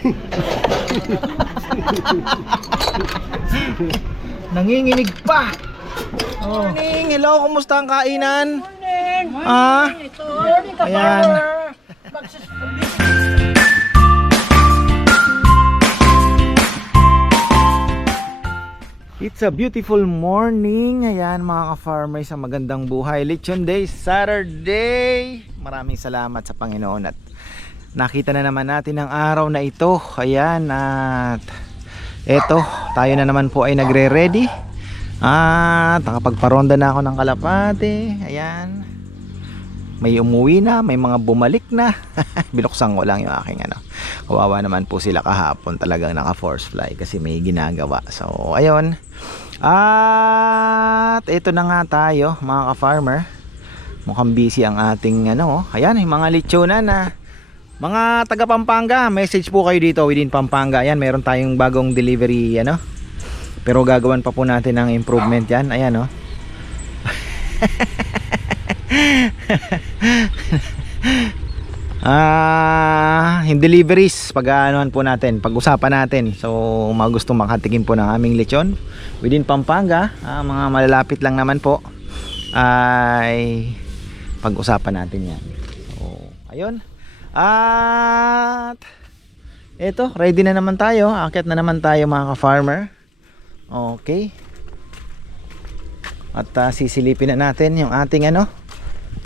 Nanginginig pa. Oh. Morning. Hello, kumusta ang kainan? Morning. Ah. Ayan. It's a beautiful morning. Ayan mga ka-farmers sa magandang buhay. Lechon Day, Saturday. Maraming salamat sa Panginoon at nakita na naman natin ang araw na ito. Ayan at eto, tayo na naman po ay nagre-ready. At nakapagparonda na ako ng kalapate. Ayan. May umuwi na, may mga bumalik na. Binuksan ko lang yung aking ano. Kawawa naman po sila kahapon talagang naka force fly kasi may ginagawa. So, ayun. At ito na nga tayo mga ka-farmer. Mukhang busy ang ating ano. Ayan, yung mga lechonan na mga taga Pampanga, message po kayo dito within Pampanga. Ayan, meron tayong bagong delivery ano. Pero gagawan pa po natin ng improvement yan. Ayan oh. Ah, yung deliveries pag-aanohan po natin, pag-usapan natin. So, mga gustong makatikim po ng aming lechon within Pampanga, ah, mga malalapit lang naman po ay pag-usapan natin 'yan. So, ayun. At eto, ready na naman tayo. Akit na naman tayo mga ka-farmer. Okay. At ah, sisilipin na natin yung ating ano,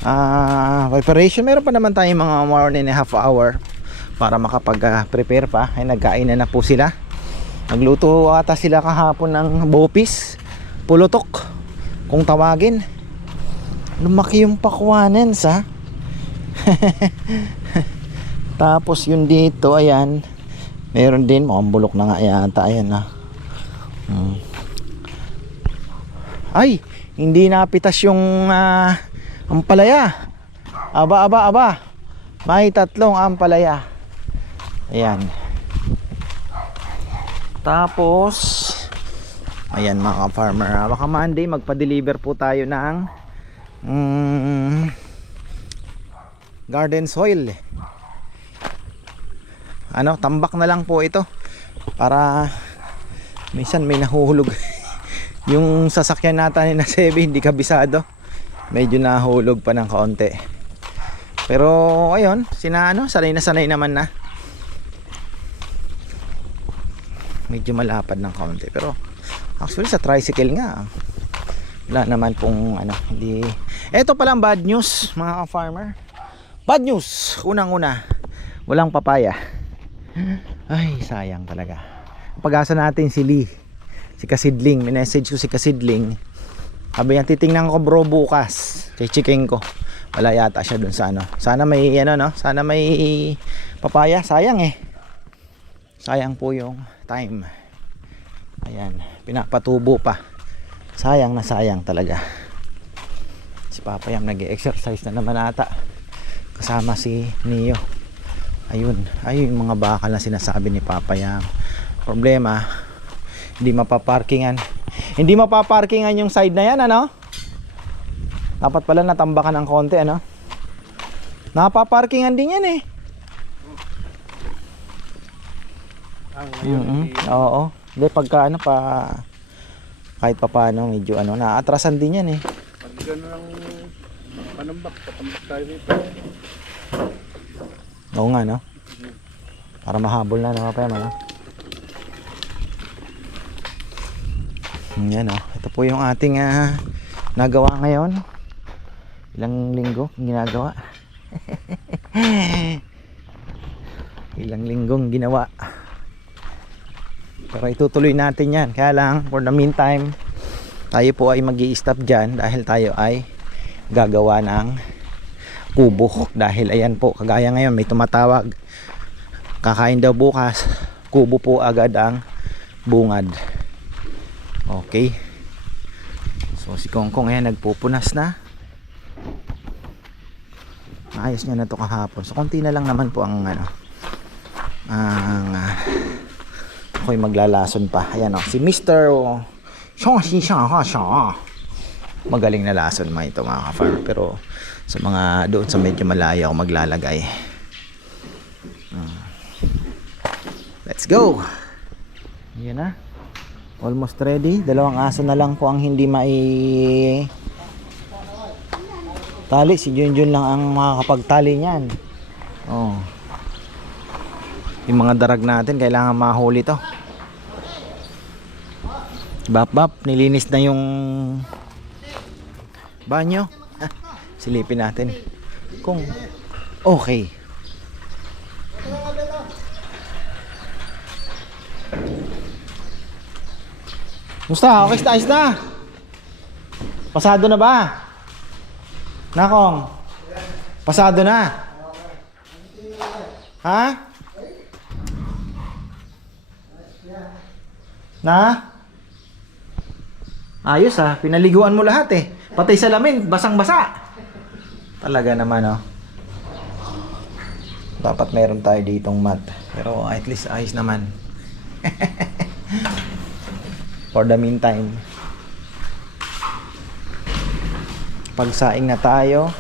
ah preparation meron pa naman tayong mga one and a half hour para makapag-prepare pa ay nagkain na na po sila nagluto ata sila kahapon ng bopis pulutok kung tawagin lumaki yung pakwanen sa tapos yun dito ayan. Meron din mukhang bulok na nga yata ayan na Hmm. ay! Hindi napitas yung ah, ampalaya. Aba aba aba. May tatlong ampalaya. Ayan. Tapos ayan mga farmer baka Monday magpa-deliver po tayo ng mm, garden soil. Ano tambak na lang po ito. Para minsan may nahuhulog. Yung sasakyan natin na 7 hindi kabisado. Medyo nahulog pa ng kaunti. Pero ayun sina ano sanay na sanay naman na. Medyo malapad ng kaunti. Pero actually sa tricycle nga. Wala naman pong ano hindi. Eto palang bad news mga farmer bad news. Unang una walang papaya. Ay sayang talaga. Pag-asa natin si Lee si Kasidling. Minessage ko si Kasidling. Sabi niya titingnan ko bro bukas. Kay chicken ko. Wala yata siya dun sa ano. Sana may ano no? Sana may papaya. Sayang eh. Sayang po yung time. Ayan. Pinapatubo pa. Sayang na sayang talaga. Si Papayam nag-exercise na naman ata kasama si Neo. Ayun ayun yung mga bakal na sinasabi ni Papayam problema hindi mapaparkingan. Hindi mapaparkingan yung side na yan ano? Dapat pala natambakan ng konti ano? Napaparkingan din yan eh. Mm oo. Hindi pagka ano pa kahit pa paano medyo ano naatrasan din yan eh. Pag gano'n panambak, patambak tayo dito. oo nga no? Para mahabol na no pa ano? Yan oh ito po yung ating ah, nagawa ngayon. Ilang linggo ginagawa? Ilang linggong ginawa. Pero itutuloy natin yan. Kaya lang for the meantime tayo po ay mag stop dyan dahil tayo ay gagawa ng kubo. Dahil ayan po kagaya ngayon may tumatawag. Kakain daw bukas. Kubo po agad ang bungad. Okay. So si Kongkong ayan nagpupunas na. Ayos niya na to kahapon. So konti na lang naman po ang ano ang uh, ako'y maglalason pa. Ayan o si Mr. Siya, siya, siya, siya. Magaling na lason mga ito mga ka-farm pero sa mga doon sa medyo malayo ako maglalagay Hmm. Let's go! Yan na. Almost ready. Dalawang aso na lang po ang hindi mai... Tali. Si Junjun lang ang makakapagtali niyan. Oh. Yung mga darag natin, kailangan mahuli to. Bap bap, nilinis na yung banyo. Silipin natin kung okay. Musta? Okay na, ayos na. Pasado na ba? Nakong? Pasado na. Ha? Na? Ayos ah, pinaliguan mo lahat eh. Pati sa lamin, basang-basa. Talaga naman oh. Dapat meron tayo ditong mat. Pero at least ayos naman. For the meantime. Pagsaing na tayo.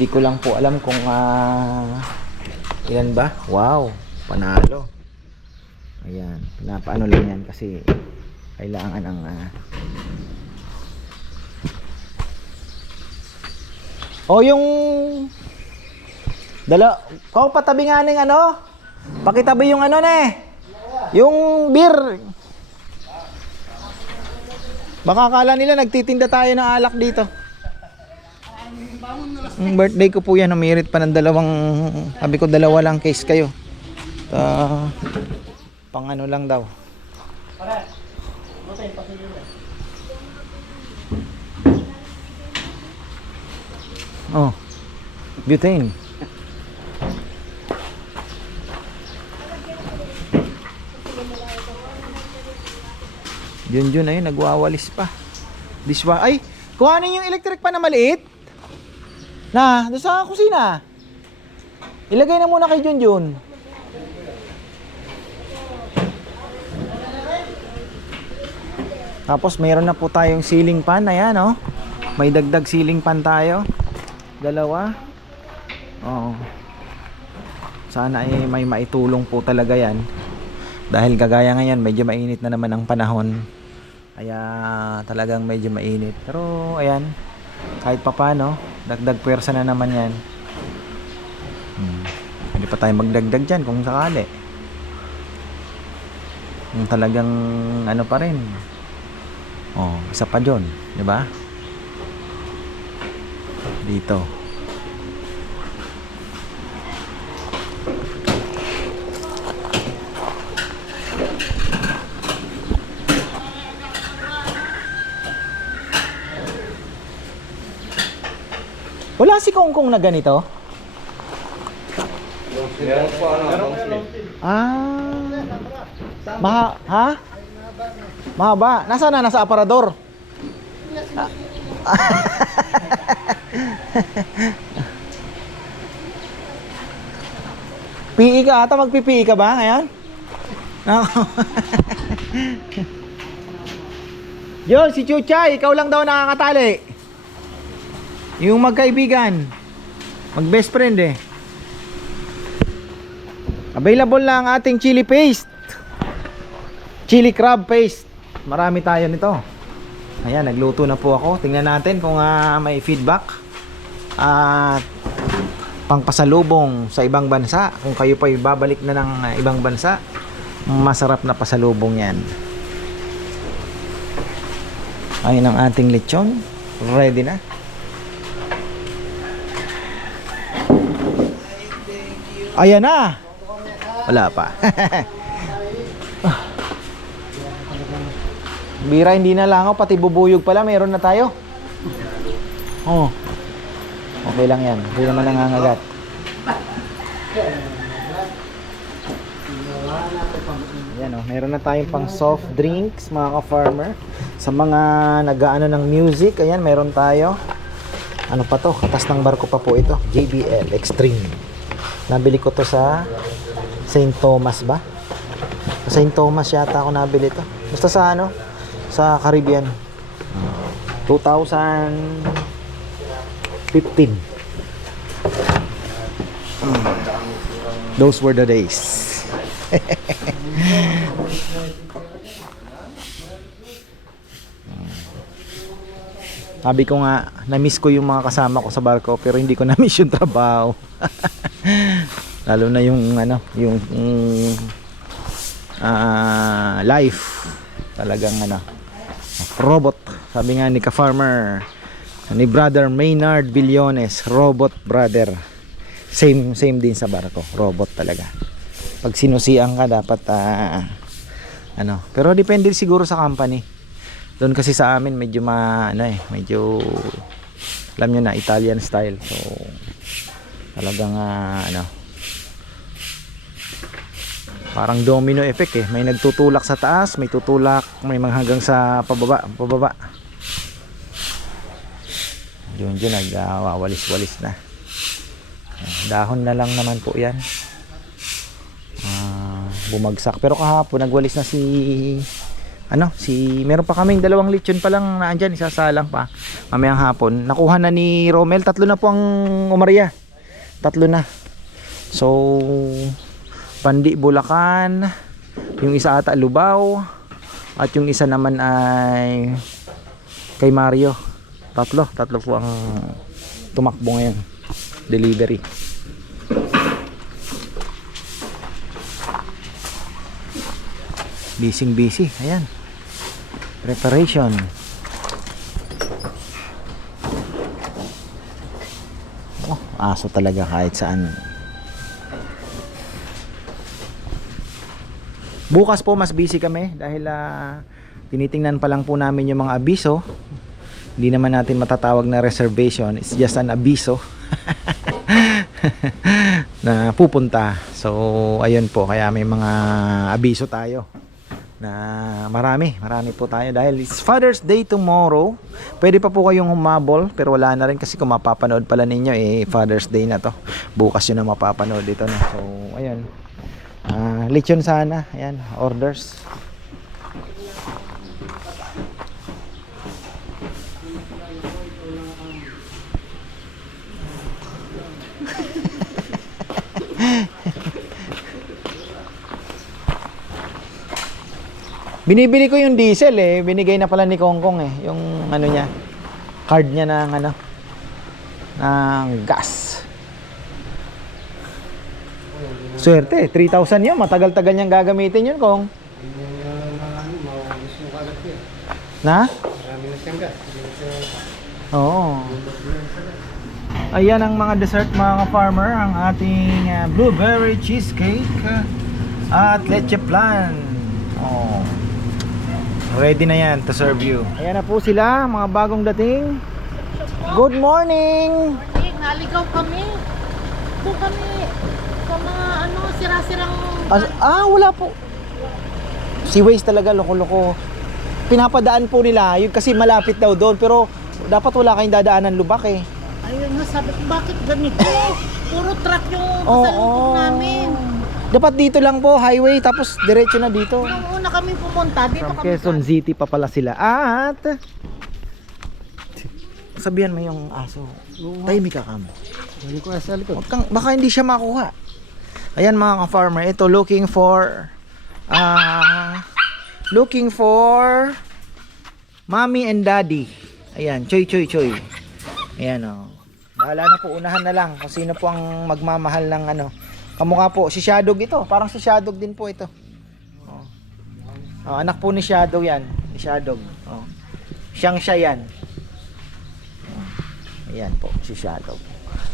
Di ko lang po alam kung ah, ilan ba? Wow, panalo. Ayan, pinapaano lang yan kasi kailangan ng ah, O yung Dala, kung patabi nga ng ano? Pakitabi yung ano ne? Yung beer. Baka akala nila nagtitinda tayo ng alak dito. Yung birthday ko po yan, namirit pa ng dalawang, sabi ko dalawa lang case kayo. Ta, pang ano lang daw. Oh, butane. Yun yun ayun, nagwawalis pa. Dishwa, ay, kuhanin yung electric pa na maliit. Na, doon sa kusina. Ilagay na muna kay Junjun. Tapos mayroon na po tayong ceiling fan, ayan oh. May dagdag ceiling fan tayo. Dalawa. Oo. Sana ay may maitulong po talaga yan. Dahil kagaya ngayon, medyo mainit na naman ang panahon. Kaya talagang medyo mainit. Pero ayan, kahit papano, dagdag pwersa na naman yan. Hmm. Pwede pa tayo magdagdag dyan kung sakali. Yung talagang ano pa rin. Oh, isa pa dyan, di ba? Dito. Wala si Kongkong na ganito? Meron po ano. Ah. Maha, ha? Mahaba. Nasaan na? Nasa aparador. Ah. PE ka ata? Magpi-PE ka ba ngayon? Ako. Si Chuchay, ikaw lang daw nakakatali. Yung magkaibigan. Mag best friend eh. Available na ang ating chili paste. Chili crab paste. Marami tayo nito. Ayan, nagluto na po ako. Tingnan natin kung ah, may feedback. At pangpasalubong sa ibang bansa. Kung kayo pa babalik na ng ah, ibang bansa, masarap na pasalubong yan. Ayun ang ating lechon. Ready na. Ayan na. Wala pa. Bira hindi na langaw pati bubuyog pala meron na tayo. Oh. Okay lang 'yan. Hindi naman nangangagat. Yan oh, meron na tayong pang soft drinks mga ka-farmer. Sa mga nag-aano ng music, ayan meron tayo. Ano pa to? Katas ng barko pa po ito. JBL Extreme. Nabili ko to sa St. Thomas ba? Sa St. Thomas yata ako nabili to. Basta sa ano? Sa Caribbean. 2015. Mm. Those were the days. Sabi ko nga, na-miss ko yung mga kasama ko sa barko pero hindi ko na-miss yung trabaho. Lalo na yung ano, yung mm, ah, life. Talagang ano, robot. Sabi nga ni ka-farmer, ni brother Maynard Billones, robot brother. Same same din sa barko, robot talaga. Pag sinusian ka dapat ah, ano, pero depende siguro sa company. Doon kasi sa amin medyo ma ano eh, medyo alam niyo na Italian style. So talagang ah, ano parang domino effect eh. May nagtutulak sa taas, may tutulak, may hanggang sa pababa, pababa. Yun yun nagwawalis-walis na. Dahon na lang naman po 'yan. Ah, bumagsak. Pero kahapon nagwalis na si ano si meron pa kaming dalawang lechon pa lang na andyan isasalang pa. Mamayang hapon. Nakuha na ni Romel. Tatlo na po ang umarya. Tatlo na. So Pandi Bulacan yung isa ata Lubao at yung isa naman ay kay Mario tatlo tatlo po ang tumakbo ngayon. Delivery. Busy busy. Ayan. Preparation. Oh aso talaga kahit saan. Bukas po mas busy kami dahil ah, tinitingnan pa lang po namin yung mga abiso hindi naman natin matatawag na reservation it's just an abiso na pupunta so ayun po kaya may mga abiso tayo na marami, marami po tayo dahil it's Father's Day tomorrow. Pwede pa po kayong humabol pero wala na rin kasi kung mapapanood pala ninyo eh Father's Day na to. Bukas yun na mapapanood dito na. So, ayun. Ah, lechon sana. Ayan, orders. Binibili ko yung diesel eh. Binigay na pala ni Kongkong eh. Yung ano niya. Card niya ng ano. Ng gas. Swerte. 3,000 yun. Matagal-tagal niyang gagamitin yun Kong. Na? Oo. Ayan ang mga dessert mga farmer Ang ating ah, blueberry cheesecake ah, at leche flan. Oh. Ready na yan to serve you. Ayan na po sila, mga bagong dating. Good morning! Eh, naligaw kami. Doon kami sa mga ano, sira-sirang... Ah, ah, wala po. Si Waze talaga, loko-loko. Pinapadaan po nila, yun kasi malapit daw doon. Pero dapat wala kayong dadaanan lubak eh. Ayun nga, sabi ko, bakit ganito? Puro truck yung Oo. pasalubong namin. Dapat dito lang po, highway, tapos diretso na dito. Nung una kami pumunta, dito From kami... Quezon City pa pala sila. At sabihan mo yung aso. Tahimik ka kamo. Hindi ko sa likod. Kang, baka hindi siya makuha. Ayan mga ka-farmer, ito looking for ah looking for mommy and daddy. Ayan, choy choy choy. Ayan oh. Bahala na po, unahan na lang kung sino po ang magmamahal ng ano. Kamukha po, si Shadog ito. Parang si Shadog din po ito. Oh. Oh, anak po ni Shadow yan. Ni Shadog. Oh. Siyang siya yan. Oh. Ayan po, si Shadow.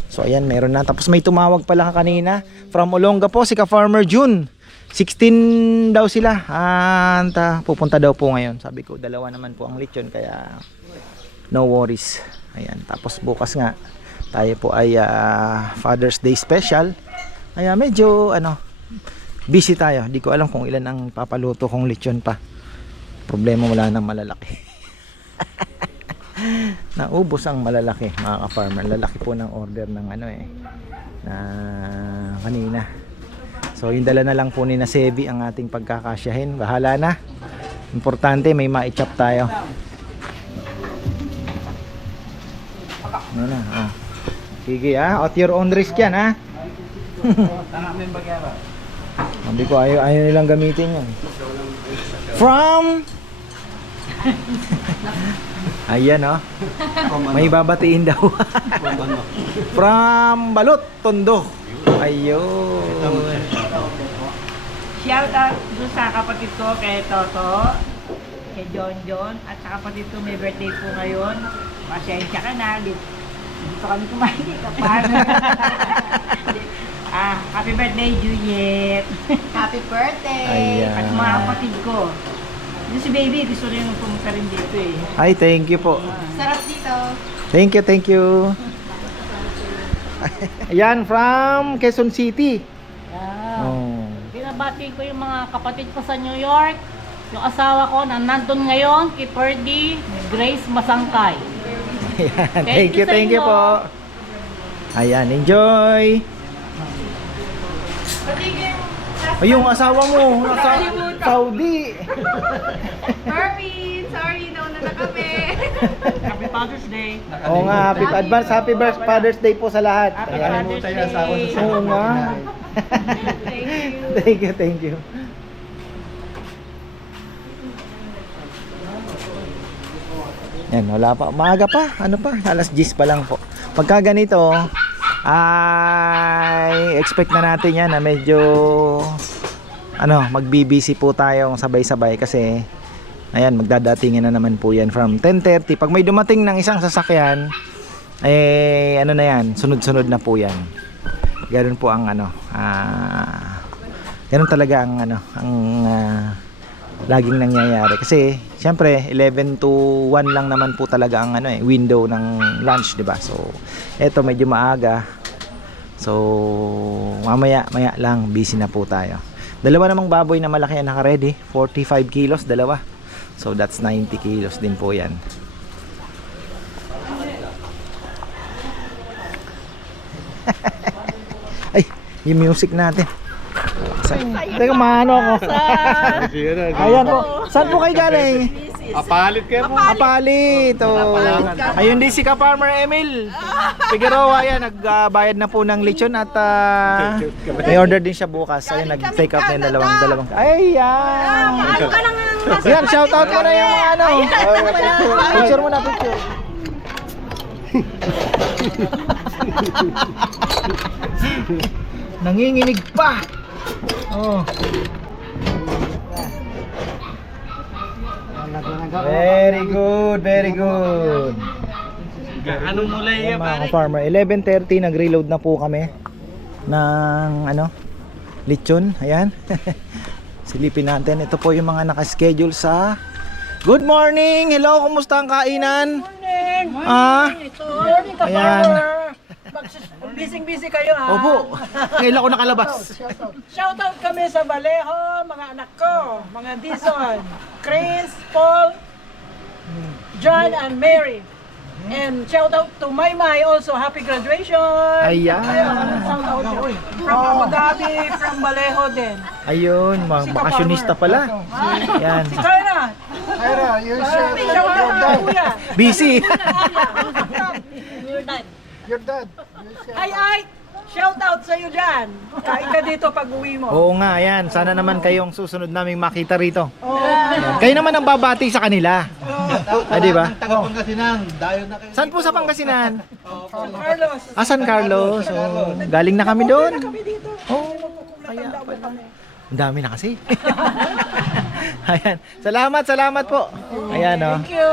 So ayan, meron na. Tapos may tumawag pala kanina from Olonga po si ka-farmer June. 16 daw sila. At ah, pupunta daw po ngayon. Sabi ko, dalawa naman po ang lechon kaya no worries. Ayan, tapos bukas nga tayo po ay ah, Father's Day special. Kaya medyo ano busy tayo. Di ko alam kung ilan ang papaluto kong lechon pa. Problema wala nang malalaki. Naubos ang malalaki mga ka-farmer. Lalaki po ng order ng ano eh na kanina. So yung dala na lang po ni Nasebi ang ating pagkakasyahin. Bahala na. Importante may ma-chop tayo. Ano na? Ah. Sige ah, at your own risk yan ah. Sabi ko, ayaw, ayaw nilang gamitin yun. From... Ayan oh. May babatiin daw. From Balot, Tondo. Ayun. Shout out doon sa kapatid ko kay Toto, kay John John, at sa kapatid ko may birthday po ngayon. Pasensya ka na, dito, kami kumain paano. ah, happy birthday Juliet. Happy birthday! Ayan. At mga kapatid ko. Yung si baby, gusto rin pumunta rin dito eh. Ay, thank you po. Sarap dito. Thank you, thank you. Ayan, from Quezon City. Yeah. Oh. Binabati ko yung mga kapatid ko sa New York. Yung asawa ko na nandun ngayon, kay Ferdy Grace Masangkay. Ayan, Thank thank you thank you po. Ayan, enjoy. Ay, yung asawa mo, nasa Saudi. Marvin, sorry, nauna na kami. Happy Father's Day. Oo nga, happy advance happy birth- Father's Day po sa lahat. Happy Ayan. Father's Day. Oo nga. Thank you. thank you, thank you. Yan, wala pa. Maaga pa. Ano pa? Alas 10 pa lang po. Pagka ganito, ay expect na natin yan na medyo ano, mag-BBC po tayong sabay-sabay kasi ayan, magdadatingin na naman po yan from 10.30. Pag may dumating ng isang sasakyan, eh, ano na yan, sunod-sunod na po yan. Ganun po ang ano, ah, ganun talaga ang ano, ang ah, laging nangyayari. Kasi, syempre, 11 to 1 lang naman po talaga ang ano eh, window ng lunch, 'di ba? So, eto medyo maaga. So, mamaya, maya lang, busy na po tayo. Dalawa namang baboy na malaki ang naka-ready, 45 kilos, dalawa. So, that's 90 kilos din po yan. Ay, yung music natin. Teka, maano ako. Ayan po. Saan po kayo galing? Apalit kayo po. Apalit. Oh. Ayun din si ka-farmer Emil. Figueroa yan. Nagbayad na po ng lechon at ah, may order din siya bukas. Ayun, nag-take out na yung dalawang dalawang. Ay, yan. Yan, shout out mo na yung mga ano. Picture mo na, picture. Nanginginig pa. Oh. Very good, very good. Anong mulay Ayan, mga farmer 11.30 nag-reload na po kami ng ano lechon. Ayan. Silipin natin. Ito po yung mga nakaschedule sa good morning! Hello kumusta ang kainan? Ah? Ayan Busy-busy kayo ha. opo ngayon ako nakalabas Shoutout kami sa Vallejo, mga anak ko, mga Dison, Chris, Paul, John, and Mary. And shoutout to Maymay also, happy graduation. Ayan. Ayun, shoutout yun. From Abu Dhabi, from Vallejo din. ayun mga bakasyonista pala ayan Si Kyra. Kyra, you shoutout kuya. busy Ay, ay, shoutout sa iyo dyan. Kain ka dito pag uwi mo. oo nga ayan sana naman kayong susunod naming makita rito Ayan. kayo naman ang babati sa kanila ah, di ba Taga Pangasinan, dayo na kayo. Saan po sa Pangasinan? San Carlos. Ah, San Carlos. Oh, galing na kami doon. Oh, kaya pala. Ang dami na kasi. Ayan. Salamat, salamat po. Ayan, oh. Thank you.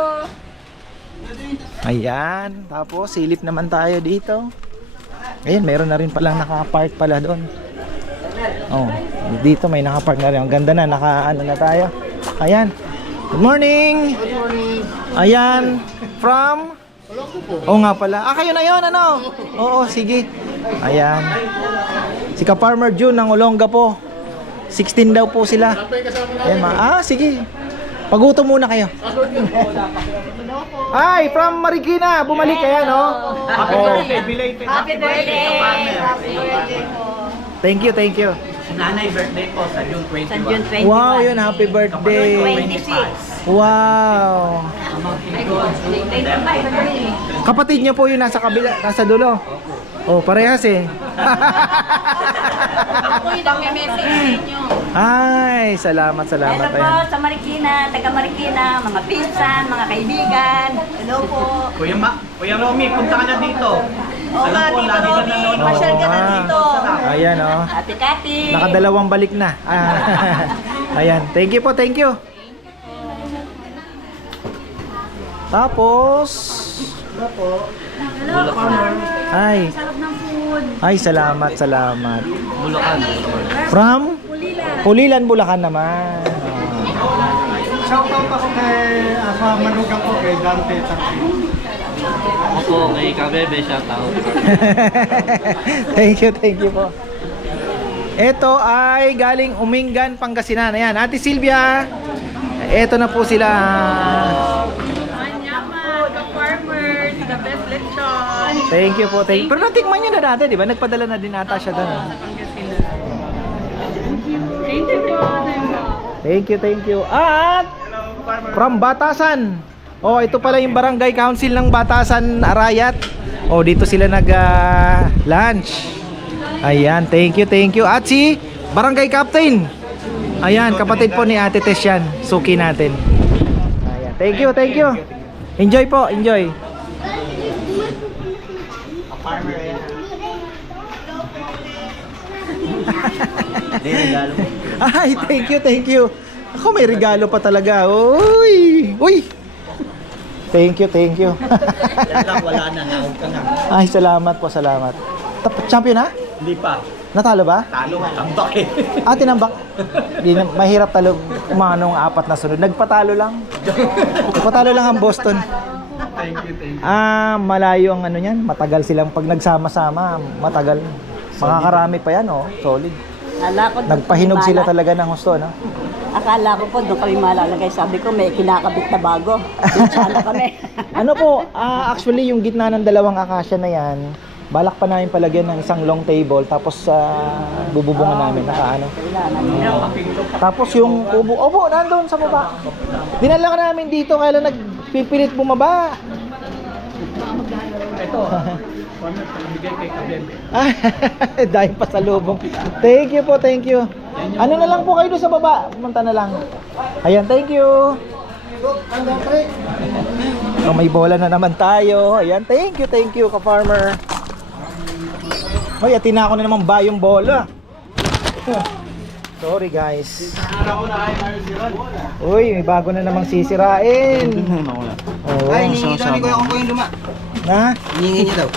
Ayan. Tapos, silip naman tayo dito. Ayan, meron na rin palang naka-park pala doon. Oh, dito may naka-park na rin. Ang ganda na, naka-ano na tayo. Ayan. Good morning. Good morning. Ayan. From? Oo nga pala. Ah, kayo na yon ano? Oo, sige. Ayan. Si Ka-Farmer June ng Olonga po. 16 daw po sila. Ayan, ma. Ah, sige. Pagutom muna kayo. Ay, from Marikina. Bumalik kaya, no? Happy birthday. Belated. Happy birthday! Happy birthday po. Thank you, thank you. Nanay birthday po sa June 21. San June 21. Wow, yun. Happy birthday. 26. Wow. Kapatid niyo po yun nasa kabila, nasa dulo. Oh, parehas eh. Ako yung nag-message sa inyo. Ay, salamat, salamat. Hello po Ayan. sa Marikina, taga Marikina, mga pinsan, mga kaibigan. Hello po. Kuya Ma, Kuya Romy, punta ka na dito. Oo nga, Alam ko, Tito lagi ka Romy, nanonood. pasyal ka na Oo, dito. Ayan, oh. Ate Kati. Nakadalawang balik na. Ah, Ayan, thank you po, thank you. Tapos, ay, ay, salamat, salamat. Bulacan. From? Pulilan, Bulacan naman. Shoutout ako kay uh, sa manugang ko kay Dante Tarquin. Ako po kay Kabebe, shoutout. thank you, thank you po. Ito ay galing Umingan, Pangasinan. Ayan, Ate Silvia. Ito na po sila. Manyaman, ka-farmers, the best lechon. Thank you po. Thank Pero natikman niyo na dati, di ba? Nagpadala na din ata siya doon. Thank you po. Thank you, thank you. At from Batasan. Oh, ito pala yung barangay council ng Batasan Arayat. Oh, dito sila nag ah, lunch. Ayan, thank you, thank you. At si barangay captain. Ayan, kapatid po ni Ate Tess yan. Suki natin. Ayan, thank you, thank you. Enjoy po, enjoy. Ay, thank you, thank you. Ako may regalo pa talaga. Uy! Uy! Thank you, thank you. Wala na. Naog ka na. Ay, salamat po, salamat. Tap- champion ha? Hindi pa. Natalo ba? Talo, tambak eh. Ah, tinambak. Di na, mahirap talo umanong apat na sunod. Nagpatalo lang. Nagpatalo lang ang Boston. Thank you, thank you. Ah, malayo ang ano niyan. Matagal silang pag nagsama-sama, matagal. Makakarami pa yan, oh. Solid. Akala ko doon Nagpahinog kami sila mala- talaga ng gusto, no? Akala ko po doon kami malalagay. Sabi ko may kinakabit na bago. Sana kami. ano po, ah, actually yung gitna ng dalawang akasya na yan, balak pa namin palagyan ng isang long table tapos sa bububungan namin naka ano. Tapos yung kubo, opo, nandoon sa baba. Dinala ka namin dito kaya lang nagpipilit bumaba. Ito, one bigay kay Kabebe. Dahil pa sa lubong. Thank you po, thank you. Ano na lang po kayo doon sa baba? Pumunta na lang. Ayan, thank you. Oh, may bola na naman tayo. Ayan, thank you, thank you, ka-farmer. Hoy, atin na ako na naman bayong bola. Sorry guys. Uy, may bago na namang sisirain. Oo. Ay, hihingi daw ni Kuya Kong yung luma. Na? Hihingi niya daw.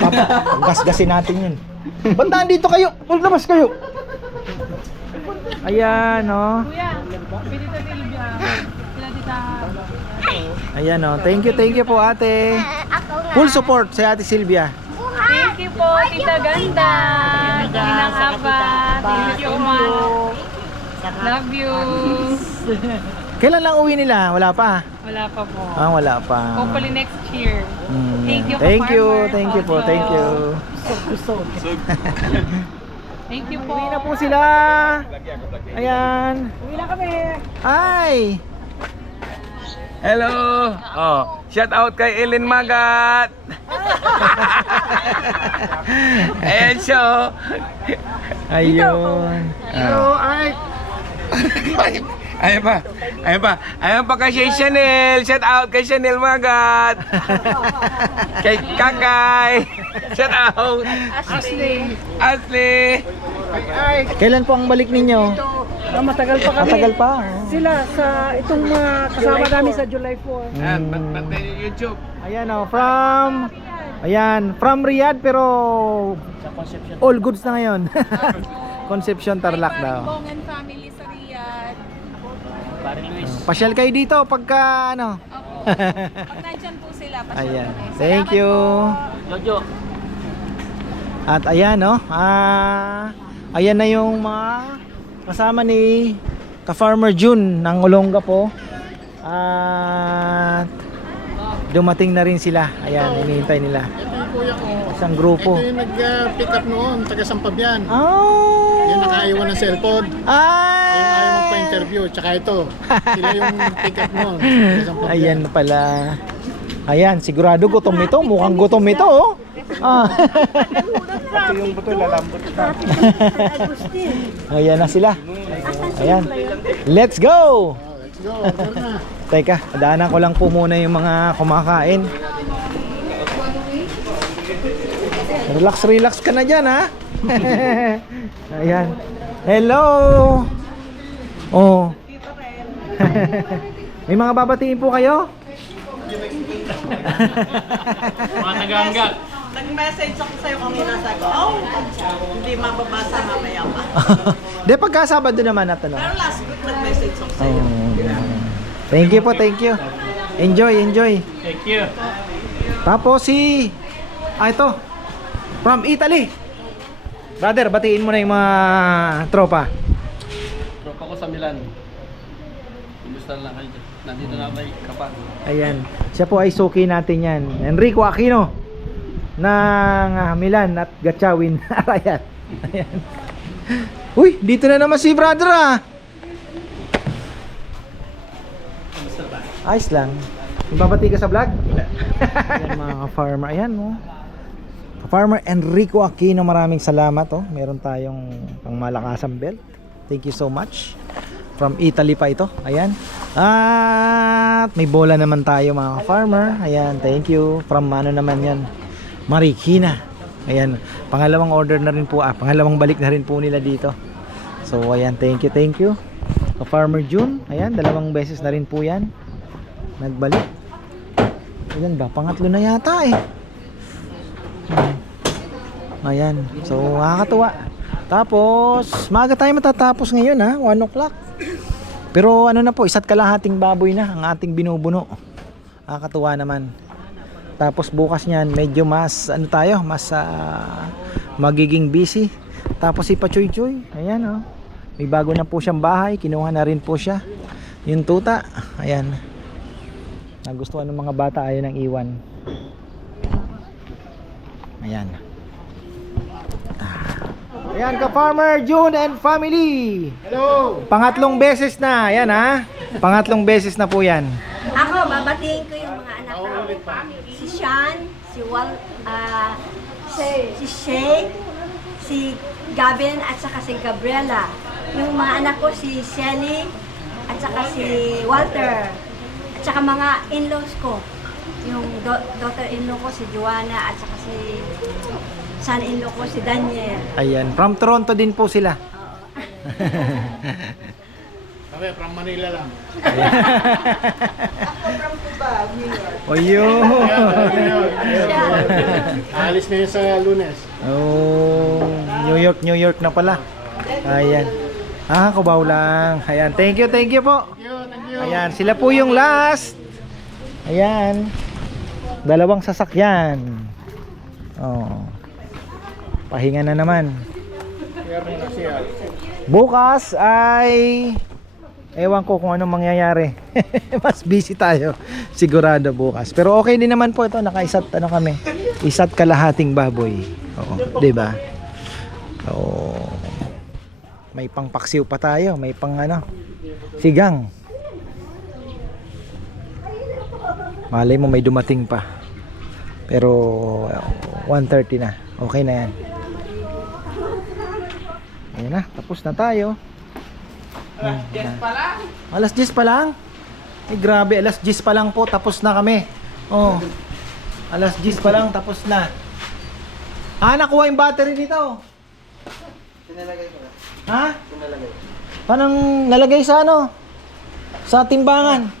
Papa, gasgasin natin yun. Ba't nandito kayo? Lumabas kayo. Ayan, oh. Ayan, oh. Thank you, thank you po, ate. Full support sa ate Silvia. Po, Tita Ganda. Tinang Aba. Thank you so much. Love you. Kailan lang uwi nila? Wala pa? Wala pa po. Ah, wala pa. Hopefully next year. Hmm, Thank you, Thank you, thank you po, thank you. Thank you po. Uwi na po sila. Ayan. Uwi na kami. Ay. Hello! Oh, shout out kay Ellen Magat! Ayan siya oh. Ayun. Ah. Ayan pa, ayan pa, ayan pa kay si Chanel, shout out kay Chanel Magat! kay Kakay, shout out! Ashley. Ashley! Kailan po ang balik ninyo? Ah, matagal pa kami. Matagal pa. oh. Sila sa itong mga kasama namin sa July 4. Ayan, ba't ba't may YouTube? Ayan oh, from Ayan, from Riyadh pero all goods na ngayon. Conception Tarlac daw. Bong and family sa Riyadh. Pasyal kayo dito pagka ano. Opo. Pag nandyan po sila, pasyal Ayan. kami. Thank Salamat you. po. Jojo. At ayan no, ah ayan na yung mga kasama ni ka-farmer June ng Olonga po. At dumating na rin sila. Ayan, hinihintay nila. Isang grupo. Ito yung nag-pick up noon, taga Sampabian. Oh! Yung nakaiwan ng cellphone. Ah! Yung ayaw magpa-interview. Tsaka ito. Sila yung pick up noon. Ayan pala. Ayan, sigurado gutom ito. Mukhang gutom ito, oh. Ah. Pati yung buto lalambot na. Ayan na sila. Ayan. Let's go! Let's go. Teka, daanan ko lang po muna yung mga kumakain. Relax, relax ka na dyan, ha? Ayan. Hello! Oh. May mga babatiin po kayo? Mga nagangga. Nag-message ako sa'yo kanina sa ko, oh, hindi mababasa mamaya pa. De, pagka Sabado naman at ano? Pero last week nag-message ako sa'yo. Oh. Thank you po, thank you. Enjoy, enjoy. Thank you. Tapos si ah ito from Italy. Brother, batiin mo na yung mga tropa. Tropa ko sa Milan. Kumusta lang kayo? Nandito na kay Kapag. Ayan. Siya po ay suki natin yan. Enrico Aquino ng ah, Milan at Gatchawin Arayat. Ayan. Uy, dito na naman si brother ah. Ayos lang. Ibabati ka sa vlog? Ayan mga farmer. Ayan mo. Farmer Enrico Aquino, maraming salamat oh. Meron tayong pangmalakasang belt. Thank you so much. From Italy pa ito. Ayan. At may bola naman tayo mga farmer. Ayan, thank you. From ano naman yan? Marikina. Ayan, pangalawang order na rin po. Ah, pangalawang balik na rin po nila dito. So, ayan, thank you, thank you. Farmer June. Ayan, dalawang beses na rin po yan. Nagbalik. Ayan ba? Pangatlo na yata eh. Hmm. Ayan. So, nakakatuwa. Tapos, maaga tayo matatapos ngayon ha. 1 o'clock. Pero ano na po, isa't kalahating baboy na ang ating binubuno. Nakakatuwa naman. Tapos bukas niyan, medyo mas ano tayo, mas ah, magiging busy. Tapos si Pachoy Choy, ayan oh. May bago na po siyang bahay, kinuha na rin po siya. Yung tuta, ayan. Nagustuhan ng mga bata, ayaw nang iwan. Ayan. Ayan ka Farmer June and family. Hello! Pangatlong beses na, ayan ha. Pangatlong beses na po yan. Ako, babatiin ko yung mga anak ko. Si Sean, si Wal, ah, si Shay, si Gavin, at saka si Gabriela. Yung mga anak ko, si Shelly, at saka si Walter. At saka mga in-laws ko. Yung do- daughter-in-law ko, si Joanna, at saka si son-in-law ko, si Daniel. Ayan, from Toronto din po sila. Kami, from Manila lang. O yun. Alis na yun sa lunes. Oh, New York, New York na pala. Ayan. Ah, kubaw lang. Ayan, thank you, thank you po. Thank you, thank you. Ayan, sila po yung last. Ayan. Dalawang sasakyan. Oh. Pahinga na naman. Bukas ay ewan ko kung anong mangyayari. Mas busy tayo sigurado bukas. Pero okay din naman po ito, nakaisat ano kami. Isat kalahating baboy. Oo, 'di ba? Oo. May pangpaksiw pa tayo, may pang ano, sigang. Malay mo may dumating pa. Pero 1:30 na. Okay na 'yan. Ayan na, tapos na tayo. Alas 10 pa lang? Alas 10 pa lang? Eh grabe, alas 10 pa lang po, tapos na kami. Oh. Alas 10 pa lang, tapos na. Ah, nakuha yung battery nito. Pinalagay ko Ha? Pinalagay. Parang nalagay sa ano? Sa timbangan.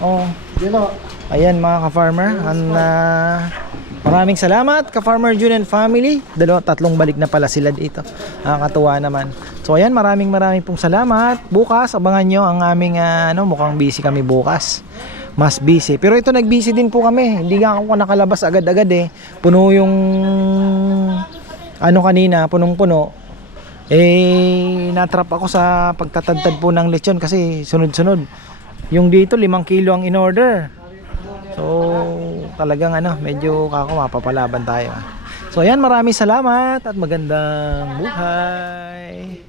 Oh. Dito. Ayan mga ka-farmer, ang ah, maraming salamat ka-farmer June and family. Dalawa, tatlong balik na pala sila dito. Nakakatuwa naman. So ayan, maraming maraming pong salamat. Bukas, abangan nyo ang aming ah, ano, mukhang busy kami bukas. Mas busy. Pero ito nag-busy din po kami. Hindi nga ako nakalabas agad-agad eh. Puno yung ano kanina, punong-puno. Eh, natrap ako sa pagtatadtad po ng lechon kasi sunod-sunod. Yung dito, limang kilo ang in-order. So, talagang ano, medyo kako mapapalaban tayo. So, ayan, maraming salamat at magandang buhay.